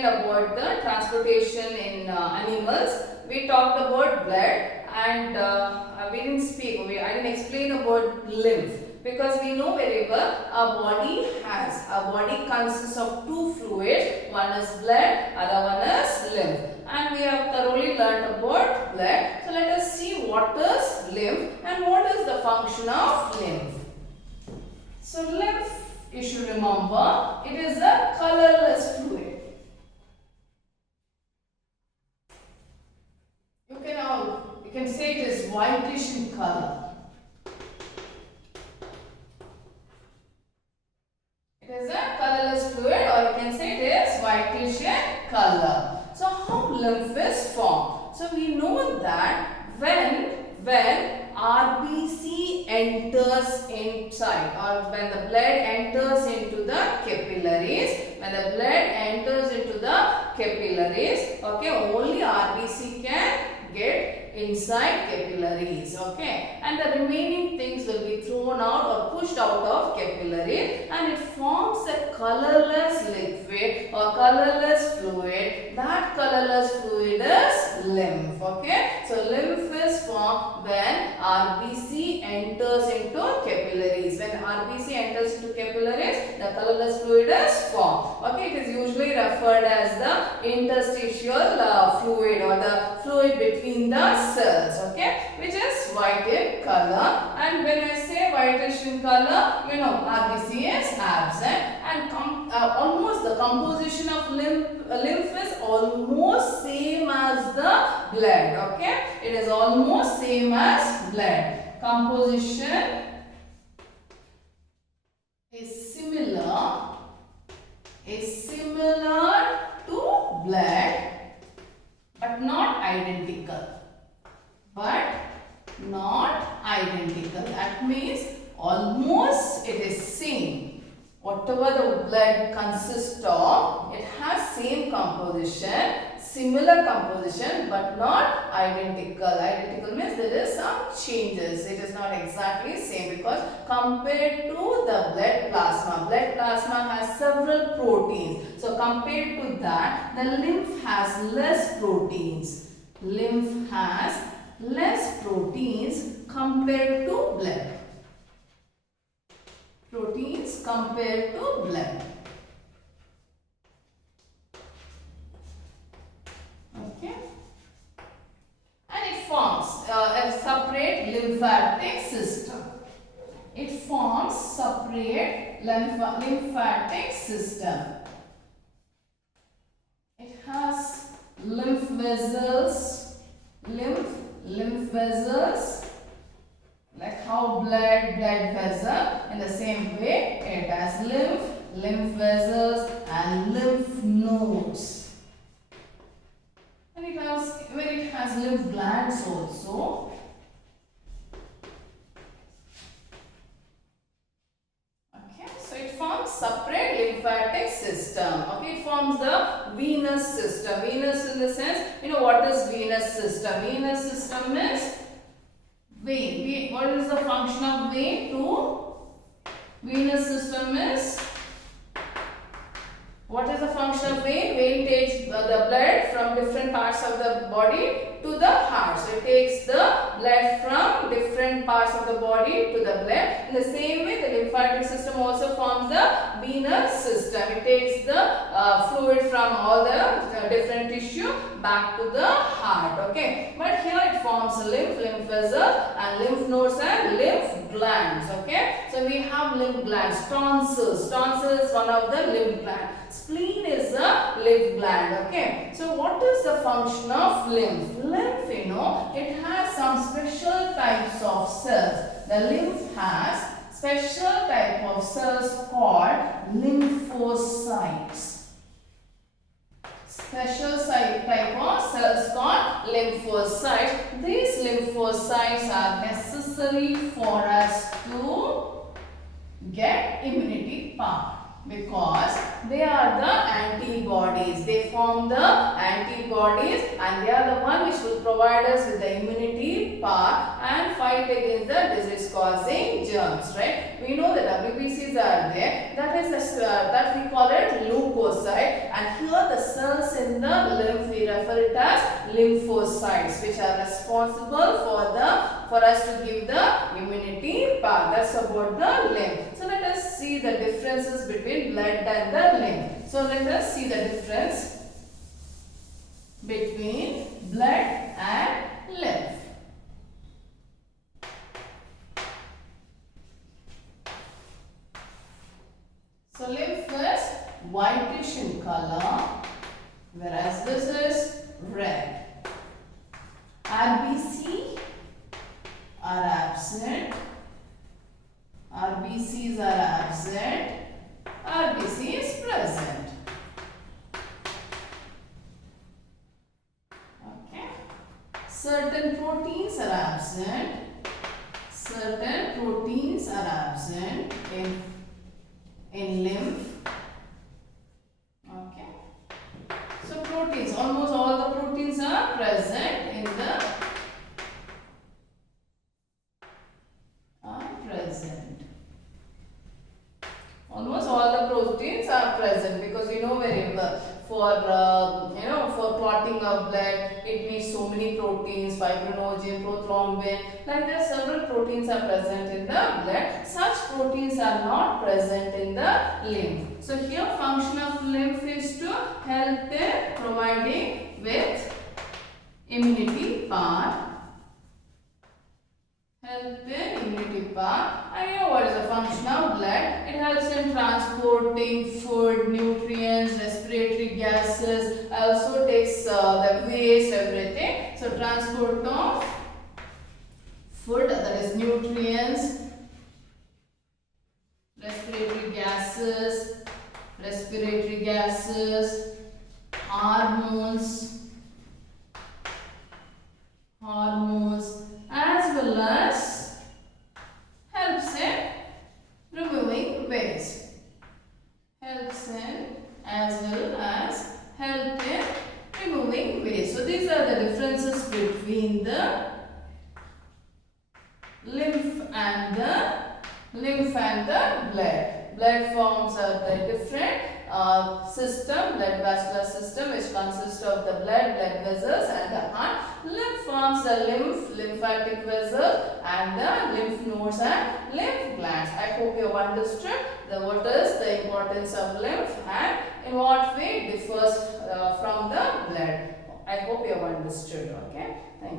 explained about the transportation in animals. We talked about blood and we didn't speak. I didn't explain about lymph, because we know very well our body consists of two fluids. One is blood, other one is lymph. And we have thoroughly learnt about blood. So let us see what is lymph and what is the function of lymph. So lymph, you should remember, it is a colorless fluid. You can say it is whitish in color. It is a colorless fluid, or you can say it is whitish in color. So how lymph is formed? So we know that when RBC enters inside, or when the blood enters into the capillaries, okay, only RBC can get inside capillaries, okay, and the remaining things will be thrown out or pushed out of capillaries, and it forms a colorless liquid or colorless fluid. That colorless fluid is lymph, okay. So lymph is formed when RBC enters into capillaries. When RBC enters into capillaries, the colorless fluid is formed, okay. It is usually referred as the interstitial fluid, or the fluid between the cells, okay, which is white in color. And when I say whitish in color, you know RBC is absent, and almost the composition of lymph is almost same as the blood, okay. It is almost same as blood. Composition is similar to blood, but not identical. That means almost it is same. Whatever the blood consists of, it has same composition, similar composition, but not identical. Identical means there is some changes. It is not exactly same, because compared to the blood plasma has several proteins. So compared to that, the lymph has less proteins. Lymph has less proteins compared to blood. Proteins compared to blood. Okay. And it forms a separate lymphatic system. It forms separate lymphatic system. It has lymph vessels, lymph vessels, like how blood vessel. In the same way, it has lymph vessels and lymph nodes. And it has lymph glands also. Okay, so it forms separate lymphatic system. Okay, it forms the venous system. Venous in the sense, you know what is venous system? Venous system is vein. What is the function of vein? Venous system is, what is the function of vein? Vein takes the blood from different parts of the body to the heart. So it takes the blood from different parts of the body to the blood. In the same way, the lymphatic system also forms the venous system. It takes the fluid from all the different tissue back to the heart. Okay, but here it forms lymph vessel and lymph nodes and lymph glands. Okay, so we have lymph glands. Tonsils is one of the lymph glands. Spleen is a lymph gland. Okay, so what is the function of lymph? Lymph, you know, it has some special types of cells. The lymph has special type of cells called lymphocytes. Special type of cells called lymphocytes. These lymphocytes are necessary for us to get immunity power, because they are the antibodies. They form the antibodies, and they are the one which will provide us with the immunity power and fight against the disease causing germs, right? We know that WBCs are there, that is that we call it leukocyte, and here the cells in the lymph we refer it as lymphocytes, which are responsible for us to give the immunity power. That's about the lymph. So let us see the differences between blood and the lymph. So let us see the difference between blood and lymph. So lymph is whitish in color, whereas this is red. RBC are absent. RBCs are absent. RBC is present. Okay. Certain proteins are absent. Certain proteins are absent in lymph. Okay. So proteins, almost all the proteins are present in the almost all the proteins are present, because we know very well for clotting of blood it needs so many proteins, fibrinogen, prothrombin, like there several proteins are present in the blood. Such proteins are not present in the lymph. So here function of lymph is to help in providing with immunity power. Help in immunity power. And you know what is the function of blood? It helps in transporting food, nutrients, respiratory gases, also takes the waste, everything. So transport of food, that is nutrients, respiratory gases, hormones, as well as helps in removing waste. Helps in as well as help in removing waste. So these are the differences between the lymph and the blood. Blood forms are the different system, blood vascular system, which consists of the blood vessels and the heart. Lymph forms the lymphatic vessel, and the lymph nodes and lymph glands. I hope you have understood what is the importance of lymph and in what way it differs from the blood. I hope you have understood. Okay.